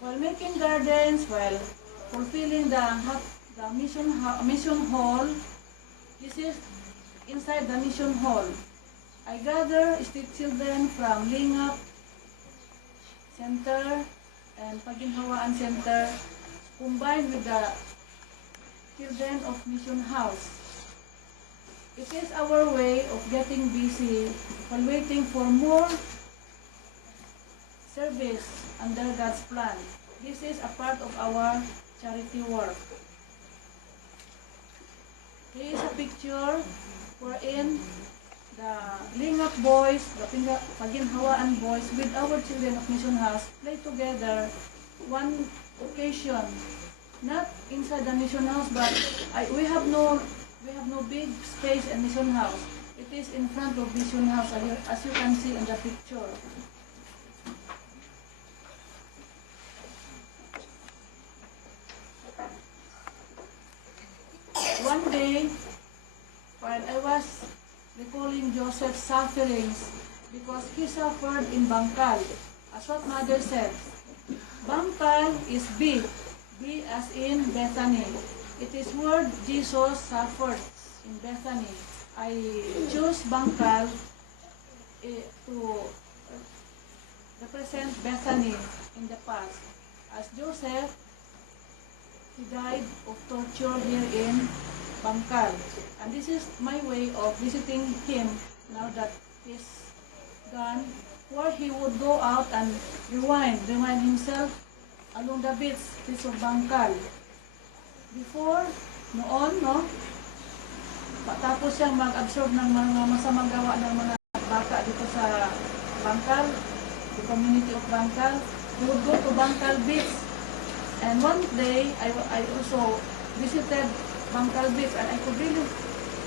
While making gardens, while fulfilling the mission hall, this is inside the mission hall. I gather street children from Lingap Center and Paginhawaan Center, combined with the children of Mission House. It is our way of getting busy while waiting for more service under God's plan. This is a part of our charity work. Here is a picture wherein the Lingap boys, the Paginhawaan boys with our children of Mission House play together one occasion. Not inside the Mission House, but we have no big space in Mission House. It is in front of Mission House, as you can see in the picture. One day, while I was recalling Joseph's sufferings because he suffered in Bangkal, as what Mother said, Bangkal is B as in Bethany. It is where Jesus suffered in Bethany. I chose Bangkal to represent Bethany in the past. As Joseph, he died of torture here in Bangkal. And this is my way of visiting him now that he's gone, where he would go out and rewind himself along the beach of Bangkal. Before, noon, no, tapos siyang mag-absorb ng mga masamang gawa ng mga baka dito sa Bangkal, the community of Bangkal. We would go to Bangkal Beach. And one day, I also visited Bangkal Beach and I could really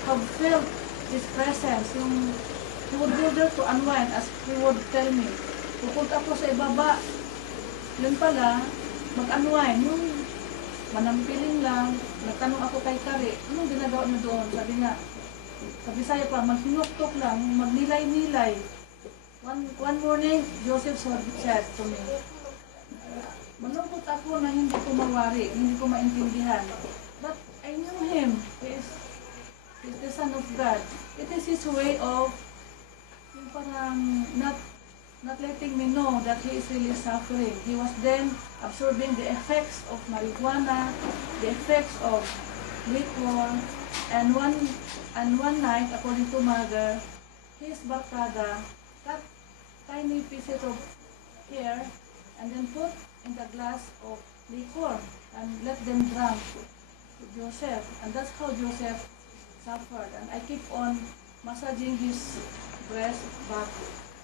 have felt his presence. He would go there to unwind as he would tell me. Pupunta ako sa ibaba. Yun pala, mag-unwind. Yung manampiling lang, nagtanong ako kay Kari, anong ginagawa niyo doon? Sabi nga, sa Bisaya pa, maghinuktok lang, magnilay-nilay. One morning, Joseph said to me, malungkot ako na hindi ko mawari, hindi ko maintindihan. But I knew him. He's the Son of God. It is his way of yung parang not letting me know that he is really suffering. He was then absorbing the effects of marijuana, the effects of liquor, and one night, according to Mother, his barkada cut tiny pieces of hair and then put in the glass of liquor and let them drunk to Joseph. And that's how Joseph suffered. And I keep on massaging his breast back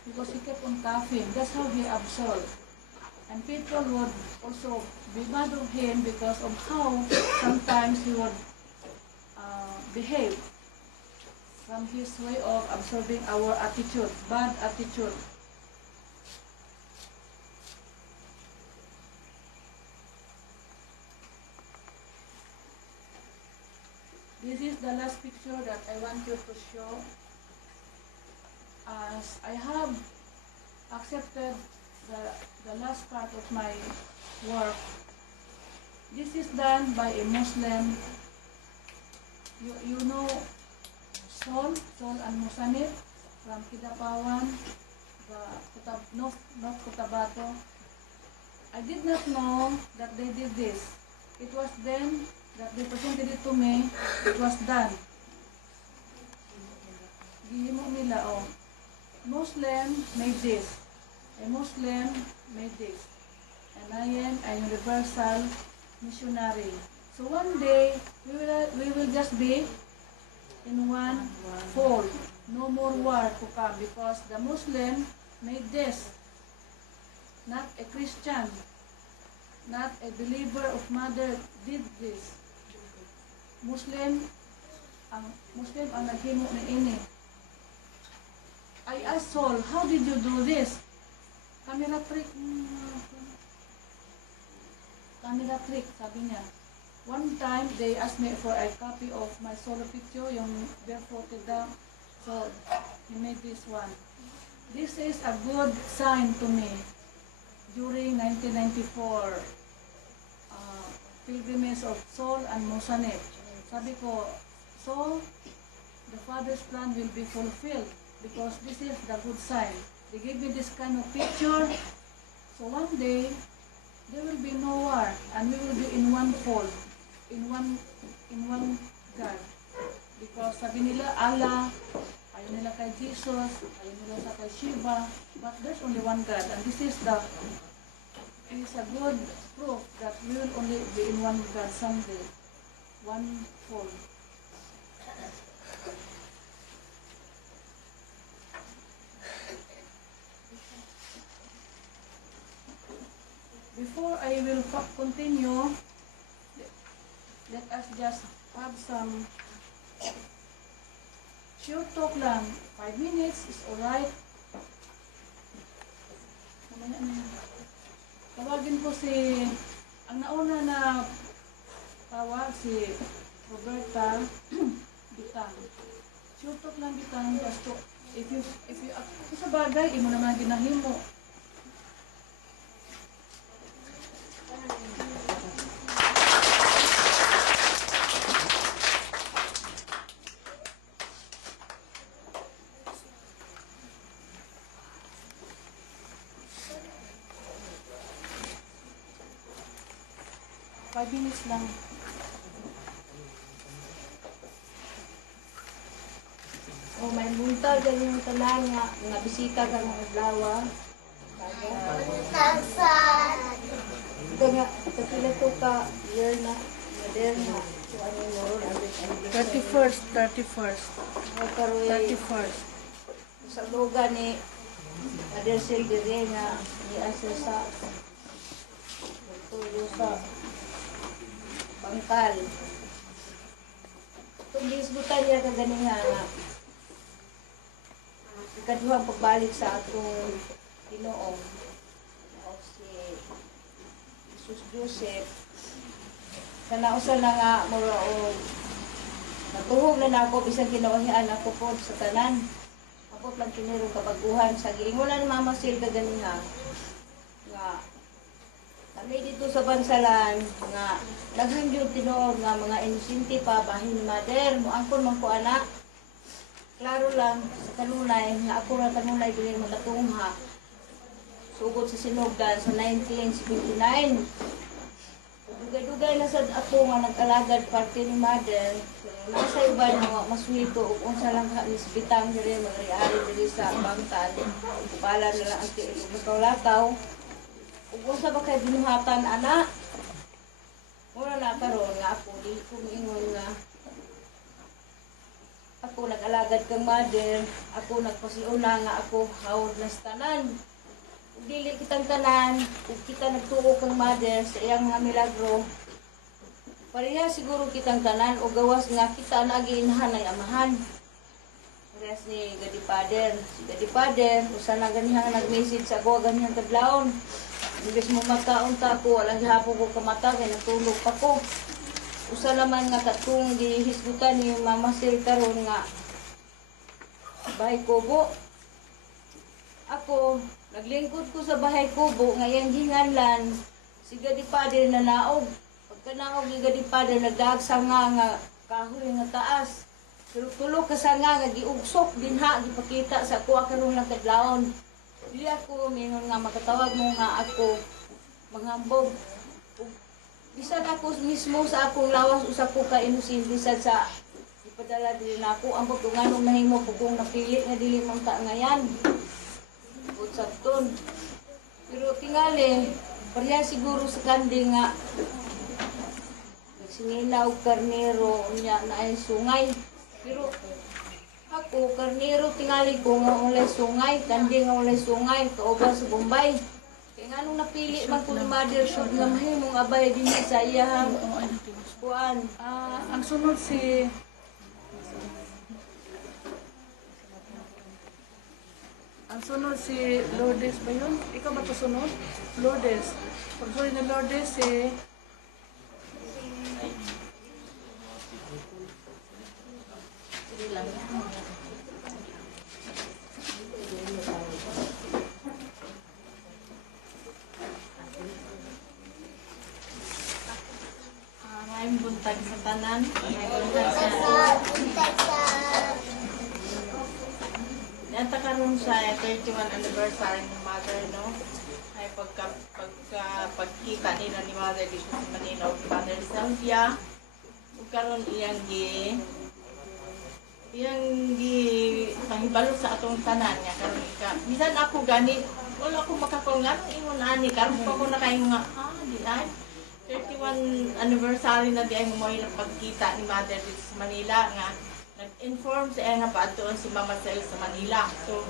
because he kept on coughing. That's how he absorbed. And people would also be mad of him because of how sometimes he would behave from his way of absorbing our attitude, bad attitude. This is the last picture that I want you to show. As I have accepted the last part of my work, this is done by a Muslim. You know Sol and Musanif from Kidapawan, North Cotabato. I did not know that they did this. It was then that they presented it to me. It was done. Gihimo nila, oh. Muslim made this. A Muslim made this. And I am a universal missionary. So one day, we will just be in one fold. No more war to come because the Muslim made this. Not a Christian, not a believer of Mother did this. Muslim ang naghimo ni ini. I asked Saul, how did you do this? Camera trick, sabi niya. One time, they asked me for a copy of my solo picture, yung barefooted down. So, he made this one. This is a good sign to me. During 1994 pilgrimage of Saul and Mosanet. Sabi ko, so the Father's plan will be fulfilled because this is the good sign. They gave me this kind of picture. So one day, there will be no war and we will be in one fold, in one God. Because sabi nila, Allah, ayaw nila kay Jesus, ayaw nila sa kay Shiva, but there's only one God. And this is a good proof that we will only be in one God someday, one fold. Before I will continue, let us just have some short talk lang. 5 minutes is alright. Mamaya na yan. Tawagin ko si, ang nauna na tawag si Roberta Bitang. Short talk lang Bitang, just to, if you, sa bagay, imo naman ginahimo. Minutes lang. O may buntag ganyan yung tanan nga bisita ka ng adlaw. Nga kapila to ka year na moderna. So ano mo ron 31st. 31st. Sa lugar ni Adersel dire nga ni asa sa tuyo sa Bangkal. Kung gisgutan niya kaganing nga ikaduhang pagbalik sa atong Ginoo o si Jesus Joseph kanausa na nga mura o natuhog na nako bisan kinawahian ako po sa tanan ako lang kinirong kabaguhan sa giingunan Mama Sil kaganing nga kami dito sa bansalan nga daghan gyud tinuod nga mga inosente pa bahin ni mother mo angkon man ko anak. Klaro lang sa kanunay nga ako ra kanunay dili makatungha. Sugod sa sinugdan sa 1979. Dugay-dugay na sad ako nga nag-alagad parte ni mother. Nasa iban nga maswito ug unsa lang ka ni Bitang diri magari-ari diri sa Bangtan. Bala nila ang lakaw-lakaw. Kung unsa ba kay binuhatan ana? Mura na karon nga ako di ko moingon nga ako nag-alagad kang mother, ako nagpasiuna nga ako hawod na sa tanan. Ug dili kitang tanan, ug kita nagtuo kang mother sa iyang mga milagro. Pareha siguro kitang tanan o gawas nga kita nagiinhan ay amahan. Parehas ni Gadi Father. Si Gadi Father, usa na ganihang nag-message sa ako ganihang kadlawon. Imbes mo mataon-ta ko, walang hapon ko kamata, kaya natulog pa ko. Usa naman nga katong gihisgutan ni Mama Sil karon nga bahay kubo. Ako, naglingkod ko sa bahay kubo, ngayon ginganlan, si Gadi Father na naog. Pagka naog ni Gadi Father, nagdaag sanga nga kahoy nga taas. Pero tulog ka sanga nga giugsok, dinha, gipakita sa ako karon lang kadlawon. Dili ako mingon nga makatawag mo nga ako manghambog. Bisan ako mismo sa akong lawas usap ko ka inosente sad sa ipadala dili na ako ang nganong nahimo ko kung napili nga dili man ta ngayan. Usap ton. Pero tingali pareha siguro sa kanding nga nagsingila og karnero unya na ay sungay. Pero ako, karnero tingali ko nga ulay sungay, kandi nga ulay sungay, kauban sa Bombay. Kaya nga nung napili man ko ni mother should nga mahimong abay din sa iyang kuan. Ang sunod si Lourdes ba yun? Ikaw ba ito sunod? Lourdes. Pag-sunod na Lourdes si buntag sa tanan. Nata karon sa 31 anniversary ni Mother, no? Ay pagkita nila ni Mother dito sa Manila o Mother Sylvia. Ug karon iyang pahibalo sa atong tanan nga karon ika. Bisan ako gani wala ko makakong nga ingon ani karon pa ko na kayo nga di ay 31 anniversary na di ay mo ilang pagkita ni Mother dito sa Manila nga nag-inform sa iya nga paadtoon si Mama Sel sa Manila. So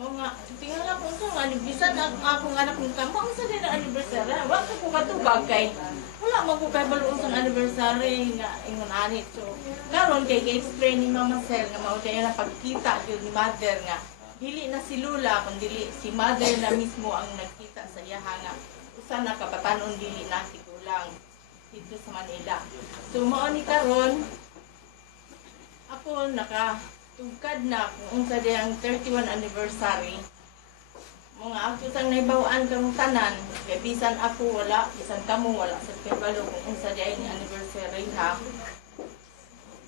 mga tingala ko sa nga bisan akong anak ng kampo sa din ang anniversary. Wa ko katubag kay wala man ko kay baluon sa anniversary nga ingon ani. So karon kay explain ni Mama Sel nga mao kay na pagkita gyud ni Mother nga dili na si Lula kundi si Mother na mismo ang nagkita sa iya nga usa na kabatanon dili na si Gulang dito sa Manila. So mao ni karon ako nakatugkad na kung unsa diyang 31 anniversary. Mga ako sang naibawaan karong tanan, kay bisan ako wala, bisan kamo wala sa kibalo kung unsa diyang anniversary ha.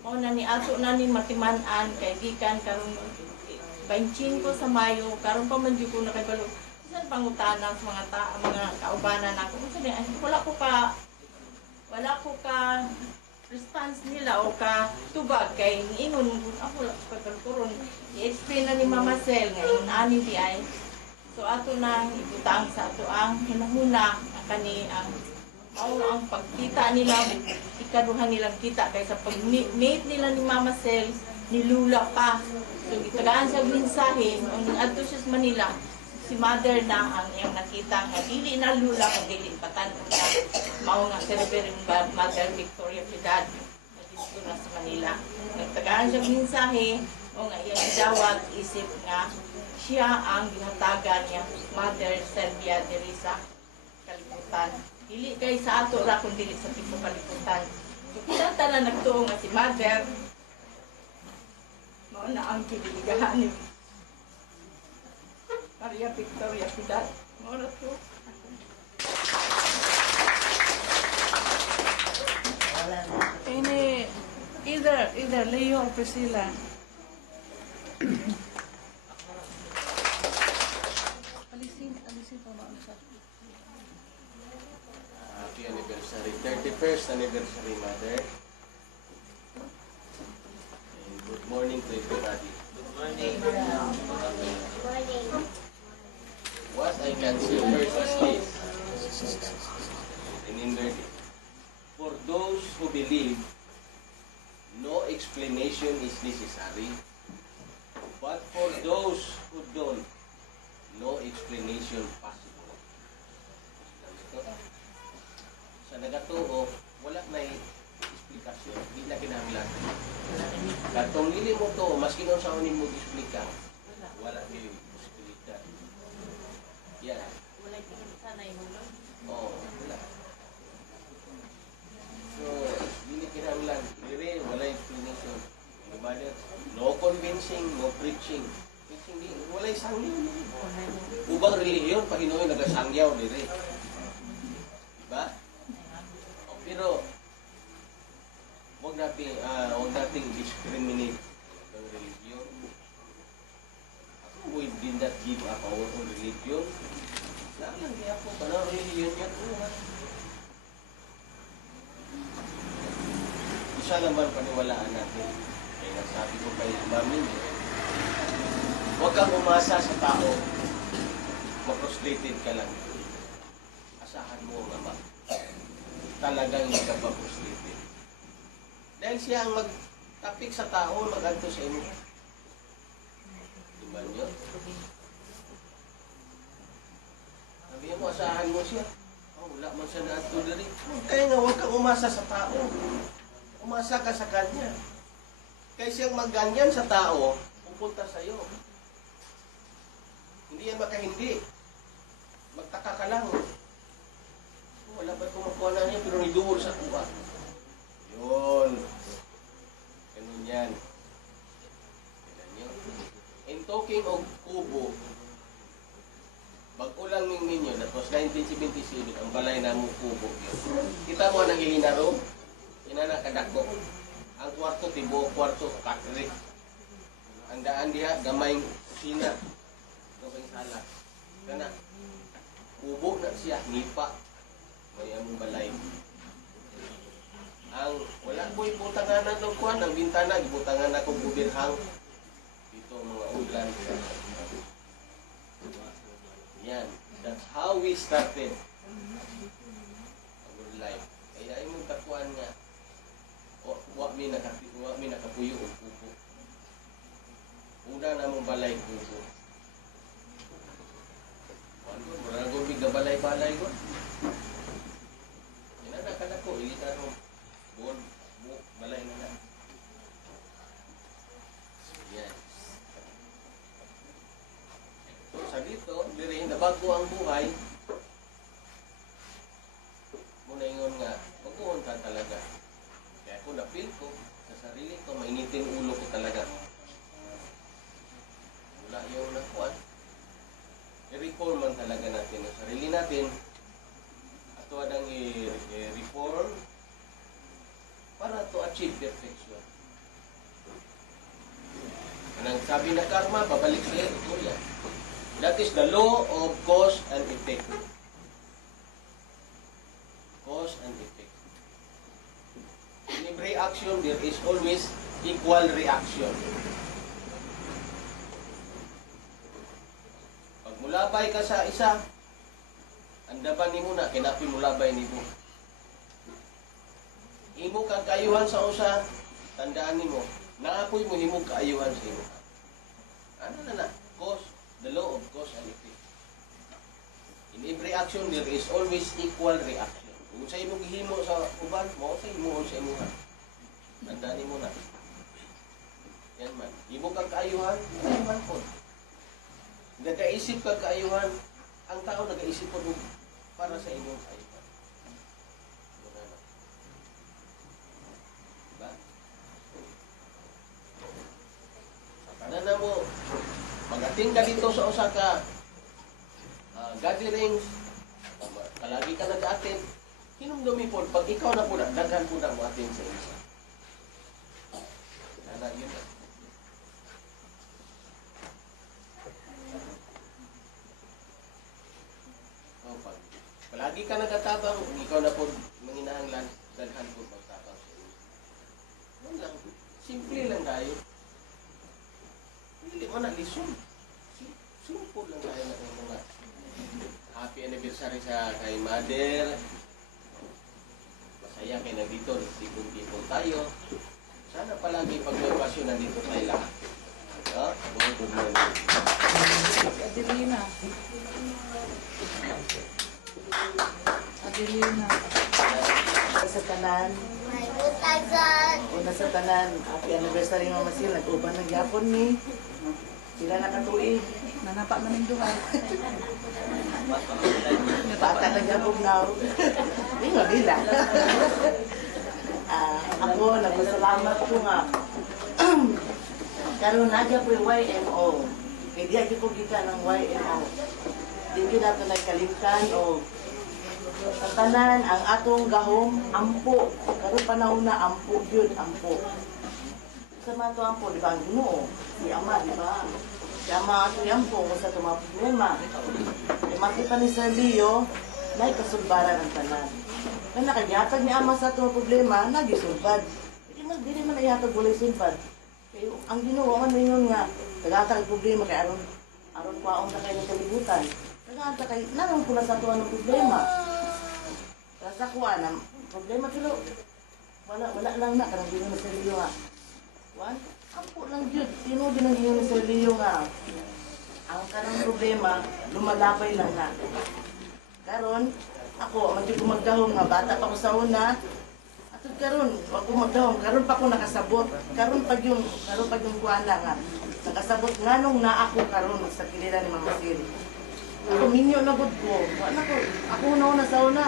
Mao na ni ato na ni matiman-an kay gikan karong 25 sa Mayo, karon pa man gyud ko nakibalo. Bisan pangutana sa mga kaubanan nako unsa diyang wala ko ka response nila o ka tubag kay ingon ako pagkaroon i-explain na ni Mama Sel nga ingon ani di ay so ato nang ibutang sa ato ang hinahuna kani ang ang pagkita nila ikaduha nilang kita kay sa pag-meet nila ni Mama Sel ni Lula pa so gitagaan sa mensahe ang adto sa Manila si Mother na ang iyang nakita nga dili na Lula kundi patan na mao nga Reverend Mother Victoria Piedad na dito na sa Manila. Nagtagaan siya mensahe o nga iyang idawat isip nga siya ang ginhatagan niya Mother Sylvia diri sa kalibutan. Dili kay sa ato ra kundi sa tipong kalibutan. So kita na nagtuo nga si Mother mao na ang kidiligahan ni Maria Victoria Piedad. Mora to. Ini either Leo or Priscilla. Alisin pa mga sa. Happy anniversary, 31st anniversary, Mother. And good morning to everybody. Good morning. What I can say first is this, and in learning. For those who believe, no explanation is necessary. But for those who don't, no explanation possible. Sa nagatuo, wala na explikasyon, hindi na kinahanglan. Katong nili mo to, maski nung sa unin mo explika, wala din posibilidad. Yan. Wala tingin sanay mo no. Oo, wala. So, hindi kinahanglan. Dire, wala explanation. No convincing, no preaching. Preaching, wala sangyaw. Ubang relihiyon, Panginoon, nagasangyaw dire. Diba? Pero, huwag nating discriminate ng religion. Ako, we did not give up our own religion. Lang di ako, parang religion yan. Isa naman paniwalaan natin. Kaya nasabi ko kay Mami, huwag kang umasa sa tao. Ma-frustrated ka lang. Asahan mo ang Ama. Talagang hindi ka pa-frustrated. Dahil siya ang magtapik sa tao, maganto sa inyo. Diba nyo? Sabi mo, asahan mo siya. Oh, wala man siya na ato diri. Kaya nga, huwag kang umasa sa tao. Umasa ka sa kanya. Kaya siyang magganyan sa tao, pupunta sa iyo. Hindi yan makahindi. Magtaka ka lang. Wala ba kumukuha na niya, pero niduol sa kuha. Yun. Ganun yan. Ganun yun. In talking of kubo, mag-ulang ninyo, that was 1977, ang balay na mo kubo yun. Kita mo ang nangihinaro? Inana kadako. Ang kwarto tibuok kwarto katri. Ang daan diha gamayng kusina. Gamayng sala. Kana kubo na siya nipa. May among balay. Ang wala ko ibutangan na ng kuan, ang bintana ibutangan na kong gubirhang. Dito mga ulan. Yan. That's how we started our life. Kaya ay mong kakuan nga. Wa mi nakapuyo og kubo. Una na mong balay kubo. Ano, mura ko big balay-balay ko. Ina na kada ko ilita ro. Buon balay na. Yes. So, sa dito, diri nabago ang buhay. Muna ingon nga, pag-uon ka talaga. Kaya ako na-feel ko, sa sarili ko, mainitin ulo ko talaga. Wala yung nakuan. I-reform man talaga natin ang sarili natin. Ato adang i-reform para to achieve perfection. Anong sabi na karma, babalik sa ito yan. That is the law of cause and effect. Cause and effect. In every action, there is always equal reaction. Pag mulabay ka sa isa, andaban ni mo na, kinapi mulabay ni mo. Imo kang kaayuhan sa usa, tandaan ni mo, naapoy mo himo kaayuhan sa imo. Ano na na? Cause, the law of cause and effect. In every action, there is always equal reaction. Kung sa imo gihimo sa uban, mo sa imo sa imo. Tandaan ni mo na. Yan man. Imo kang kaayuhan, kaayuhan po. Nagaisip kang kaayuhan, ang tao nagaisip po para sa imong kaayuhan. Ano na mo, mag-ating ka dito sa Osaka, gatherings, palagi ka nag-attend, hinumdumi po, pag ikaw na po na, daghan po na mo attend sa isa. Nana, yun na. So, palagi ka nag-atabang, ikaw na po manginahanglan, daghan po magtabang sa isa. Yan lang, simple lang tayo. Hindi mo na lisod. Simple lang tayo ng mga happy anniversary sa kay mother. Masaya kayo nandito. Tipong-tipong tayo. Sana palagi pag may okasyon nandito tayo lahat. Good morning. Adelina. Adelina. Sa tanan, una sa tanan, happy anniversary Mama Sil, nag-uban ng Japon ni. Sila nakatuig. Nanapa man ng duha. Bata na Japon now. Hindi nga nila. Ako, nagpasalamat ko nga. Karoon na dyan po yung YMO. Kaya di ako gika ng YMO. Di ko nato nagkalimtan o sa tanan, ang atong gahom, ampo. Karoon panahon na ampo yun, ampo. Sa mga ito ampo, di ba ang Ginoo? Si Ama, di ba? Si Ama ato yung ampo, kung sa ito mga problema. E makita ni Sir Leo, na ikasulbaran ang tanan. Kaya nakanyatag ni Ama sa ito mga problema, nagisulbad. Di naman nayatag bulay sulbad. Kaya ang Ginoo, man na yun nga, tagatag problema kay aron kwaong na kayo ng kalibutan. Tagatag kayo, naroon ko na sa ito ng problema. Sa kuha na, problema tulo. Wala lang na, karang gino na sa Leo nga. Kuhan, ampo lang yun. Sino din ang gino na sa Leo nga? Ang karang problema, lumalabay lang na. Karon, ako, magiging magdahong nga, bata pa ko sa una. At karon, ako magdahong, karon pa ko nakasabot. Karon pa yung kuha na nga. Nakasabot nga nung na ako karon sa kilala ni Mama Sil. Ako minyo na gud ko. Wala ko, ako na sa una.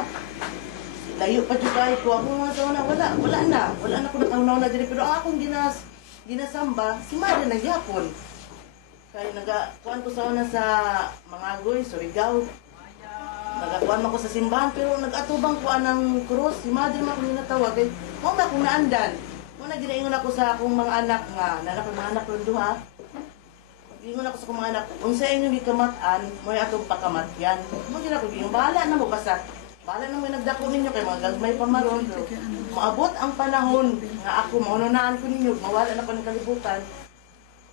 Layo pa dyan kayo ko. Ako mga taon na, wala na ko nataw na dyan. Pero akong ginasamba, si Mare nagyapon. Kaya kuhan ko sa una sa mga agoy, Surigao. nagakuan man ko sa simbahan pero nagatubang ko anang krus, si mother man ko ginatawag kay mo na kung naandan. Mo na ginaingon ako sa akong mga anak nga, nanak ko mga anak ko duha. Ingon ako sa akong mga anak, unsa inyo gikamatan, mo atong pakamatyan. Mo gina ko yung bahala na mo basta. Bahala na mo nagdako ninyo kay mga gagmay pa maron. Maabot ang panahon nga ako maununaan ko ninyo, mawala na ko ng kalibutan.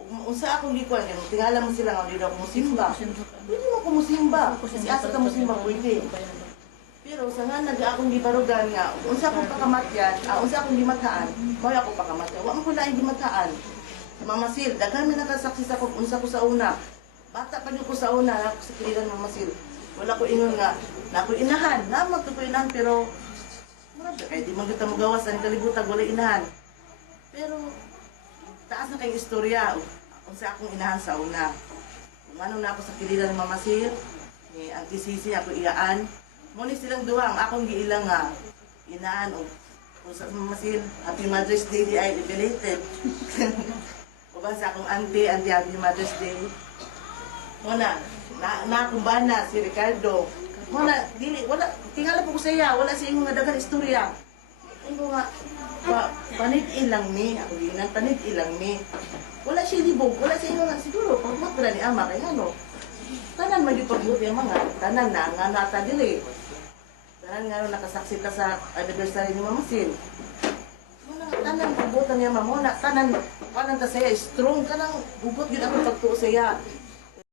Unsa akong gikuan kay tingala mo sila nga dito ako musimba. Pwede mo ko musimba. Kasi asa ka musimba pwede. Pero sa nga nag akong gibarugan nga unsa akong pakamatyan, unsa akong gimataan, mao ako pakamatyan. Wa man ko lain gimataan. Mama Sil, daghan mi nakasaksi sa kung unsa ko sa una. Bata pa ko sa una, ako sa kiliran Mama Sil. Wala ko ingon nga, na ko inahan, na magtukuinan pero murag kay di man kita magawas ang kalibutan wala inahan. Pero taas na kay istorya unsa akong inahan sa una. Kung ano na ako sa kiliran Mama Sil, ni Auntie Sisi ako iyaan. Mo ni silang duha ang akong giilang nga inaan o sa Mama Sil, Happy Mother's Day di ay belated. Uban sa akong auntie Happy Mother's Day. Muna, na akong bana si Ricardo. Muna, dili, wala, tingala po ko sa iya, wala sa inyo nga dagang istorya. Ingo nga, panit ilang mi, ako ginan, panit ilang mi. Wala siya libog, wala sa inyo nga, siguro, pagmatra ni Ama, kaya ano, tanan magipagbuti ang mga, tanan na, nga nata dili. Tanan nga nakasaksi ta sa anniversary ni Mama Sil. Tanan, bubutan niya mamona, tanan, panan ta saya, strong ka nang, bugot yun ako pagtuo saya.